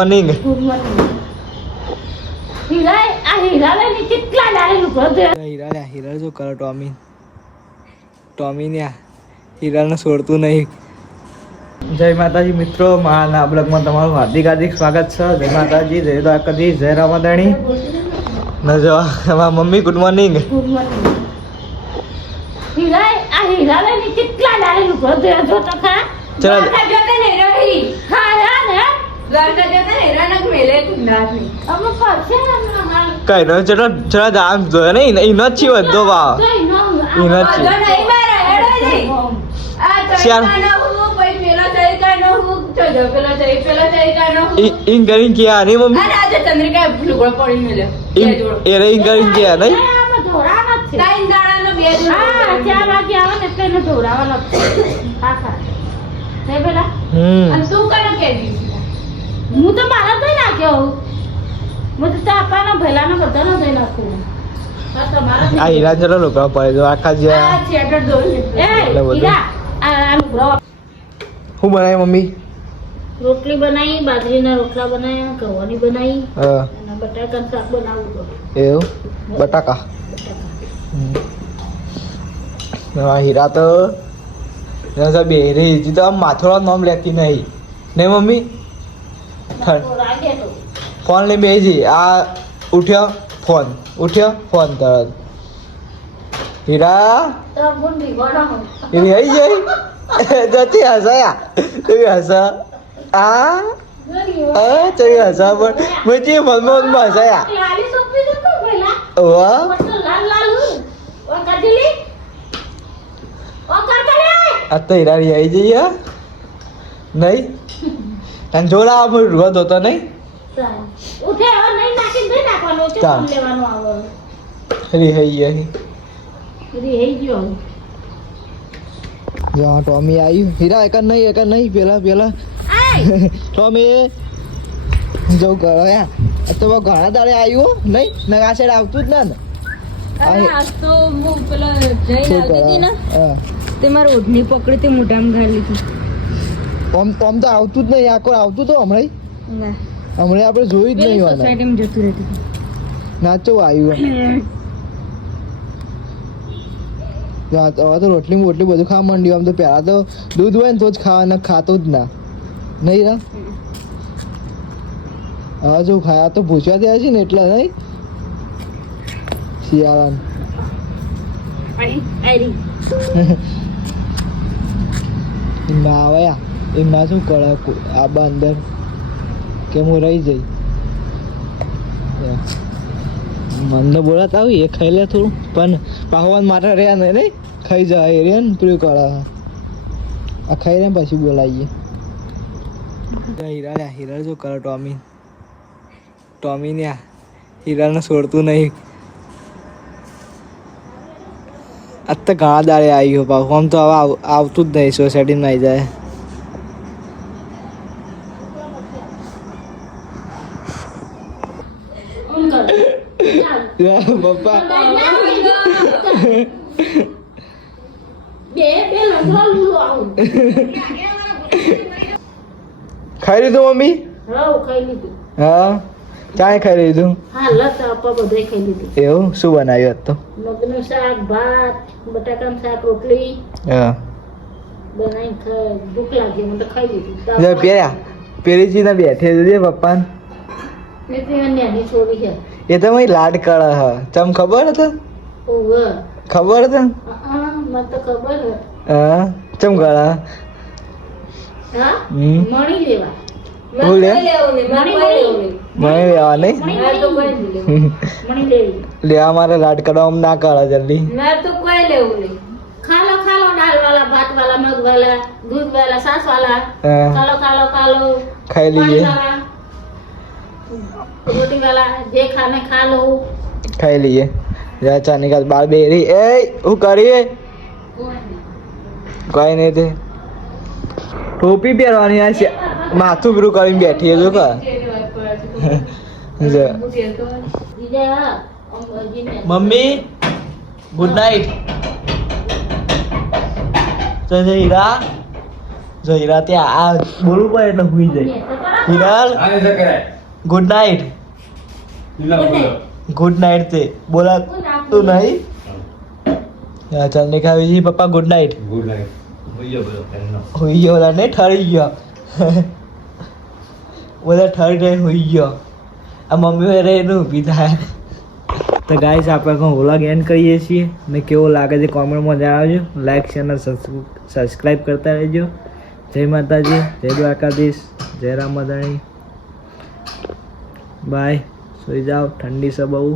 Morning હીરા જો કરો Tommy ને હીરાને છોડતું નહીં. જય માતાજી મિત્રો, મારા બ્લોગમાં તમારું હાર્દિક હાર્દિક સ્વાગત છે. જય માતાજી, જય દ્વારકાધીશ, જય રામાદાણી. ન જો અમારા મમ્મી ગુડ મોર્નિંગ. કઈ નો ચલો ચલો આમ જો ને ઇનો જ છે બધો વા ઇનો જ છે ઇન કરીને ક્યાં નહીં મમ્મી એ રે ઇન કરીને ક્યાં નહીં હું તો મારા ધોઈ નાખ્યો. હું તો ચાપાનો ભેલાનો બધાનો ધોઈ નાખું. આ હીરા ચલો લોકો પડે જો આખા જે શું બનાવી મમ્મી? રોટલી બનાવી, બાજરીના રોટલા બનાવ્યા, ઘઉંની બનાવી અને બટાકાનું શાક બનાવું તો. એવું બટાકા હીરા તો બેરી તો આમ માથોડા નામ લેતી નહીં ને મમ્મી. ફોન લઈ બેસી આ ઉઠ્યો ફોન તરત હીરા એની આવી જાય જતી હસાયા એવી હસા આ ચવી હસા પણ પછી મનમાં હસાયા આ તો હીરાની આવી જઈએ નહીં અને જોડા રોજ હતો નહીં ટોમી આવ્યું હીરા એક નહીં પેલા ટોમી જવું કરો તો ઘણા દાડે આવ્યું નહીં ને આ સાઈડ આવતું જ ને તે મારે ઓઢણી પકડી તે મોઢામાં ઘાલી લીધી. આમ તો આવતું જ નહીં આખો આવતું તો હમણાં આપણે જોયું જ નહીં સોસાયટીમાં જતું રહેતું નાચો આવ્યું હવે તો રોટલી બધું ખાવા માંડ્યું. આમ તો પહેલા તો દૂધ હોય ને તો જ ખાવાના ખાતો જ ના નહીં રા હવે જો ખાયા તો ભૂસવા થયા છે ને એટલે નહીં શિયાળા ના આવે એમના શું કરે આબા અંદર કે હું રહી જઈ મને બોલાતા આવી એ ખાઈ લે થોડું પણ પાહવાન માટે રહ્યા નહીં ખાઈ જાય રે ને પેલું કરે આ ખાઈ રે પછી બોલાવીએ. હીરા જો કરે ટોમી ને હીરાને છોડતું નહીં. આજ તો ઘણા દાડે આવ્યો પાછું આમ તો હવે આવતું જ નહીં સોસાયટીમાં આવી જાય. પપ્પા ખાઈ લીધું મમ્મી? હા ચાય ખાઈ લીધું. એવું શું બનાવ્યું તો? મગનું શાક, ભાત, બટાકાનું શાક, રોટલી બનાવી ભૂખ લાગી મને તો ખાઈ લીધું. પેરીજી ને બેઠે છે પપ્પા એ તો મેં લાડ કરે હ ચમ ખબર હતા? ખબર હતા હા ચમ ગળા મણી લેવા લેવા મારે લાડ કરવા ના કરે જલ્દી. खालो खालो दाल वाला, भात वाला, मग वाला, दूध वाला, सास वाला, खालो खालो खालो खाई लीजिए. रोटी वाला जे खाने खा लो. खाई लीजिए. જા ચાની કાલ બાર બેરી એ હું કરીએ કઈ નહીં તે ટોપી પહેરવાની આ માથું પેલું કરીને બેઠી જો કા મમ્મી ગુડ નાઇટ. જયરા ત્યાં આ બોલવું પડે એટલે હુઈ જાય Hiral good night good night તે બોલા તું નહીં ચાલ ને ખાવી જી પપ્પા ગુડ નાઇટ હુઈ ગયો બોલા ને ઠરી ગયો બોલા ઠરી ઠરી હુઈ ગયો આ મમ્મી રે એનું ઊભી થાય તો ગાઈસ આપણે વ્લોગ એન્ડ કરીએ છીએ ને કેવો લાગે છે કોમેન્ટમાં જણાવજો લાઈક શેર અને સબસ્ક્રાઈબ કરતા રહેજો જય માતાજી જય દ્વારકાધીશ જય રામ મદાણી બાય સોઈ જાઓ ઠંડી છે બહુ